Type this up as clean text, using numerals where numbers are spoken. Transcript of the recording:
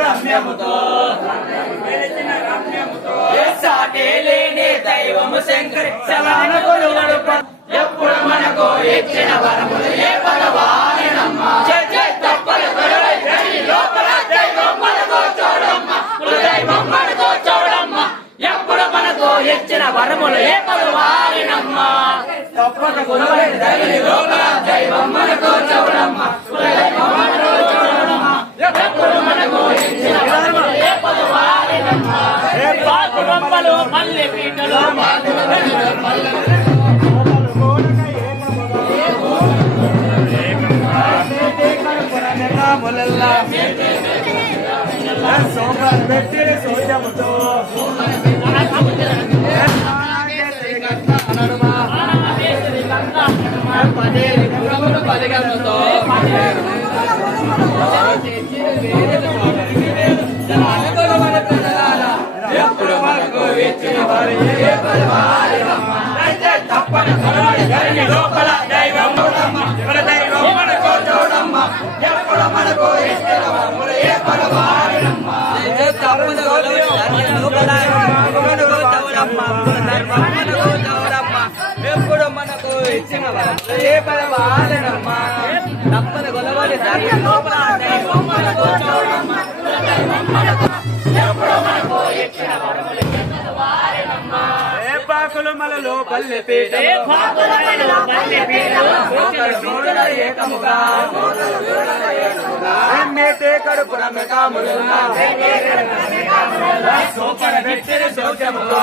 రమ్యముతో సాటే లేని దైవము శంకరి సలాన కొలువడు ఎప్పుడు మనకు ఇచ్చిన వరములు ఏ పదవారినమ్మ తప్పల లోపల దైవం మనకు చూడమ్మ దైవం మనకు చూడమ్మ ఎప్పుడు మనకు ఇచ్చిన వరములు ఏ పదవారినమ్మ తప్పక కొలువడి దైవం లోపల దైవం మనకు చూడమ్మ దైవం మనకు చూడమ్మ ఎప్పుడు మనకు ఇచ్చిన వరములు ఏ పదవారినమ్మ పాకురమ్మలు మల్లె పీటలు సోమవారం పెట్టి సోజముతో పదిగంతో ఎప్పుడు మనకు ఇచ్చిన వారి తప్పని లోపల దైవం దైవం మనకు చూడమ్మ ఎప్పుడు మనకు ఇచ్చిన వారు ఏ పరవారినమ్మ తప్పని లోపల ఎప్పుడు మనకు ఇచ్చిన వారు ఏ పరవారినమ్మ తప్పని గొలవలి లోపల దైవం మనకు చూడమ్మ ఎప్పుడు మనకు ఇచ్చిన పాకులు మలలో పల్లె పీట ఏకముగా మేటే కడుపున మెకాములు సోపన పెట్టిన సౌఖ్యములో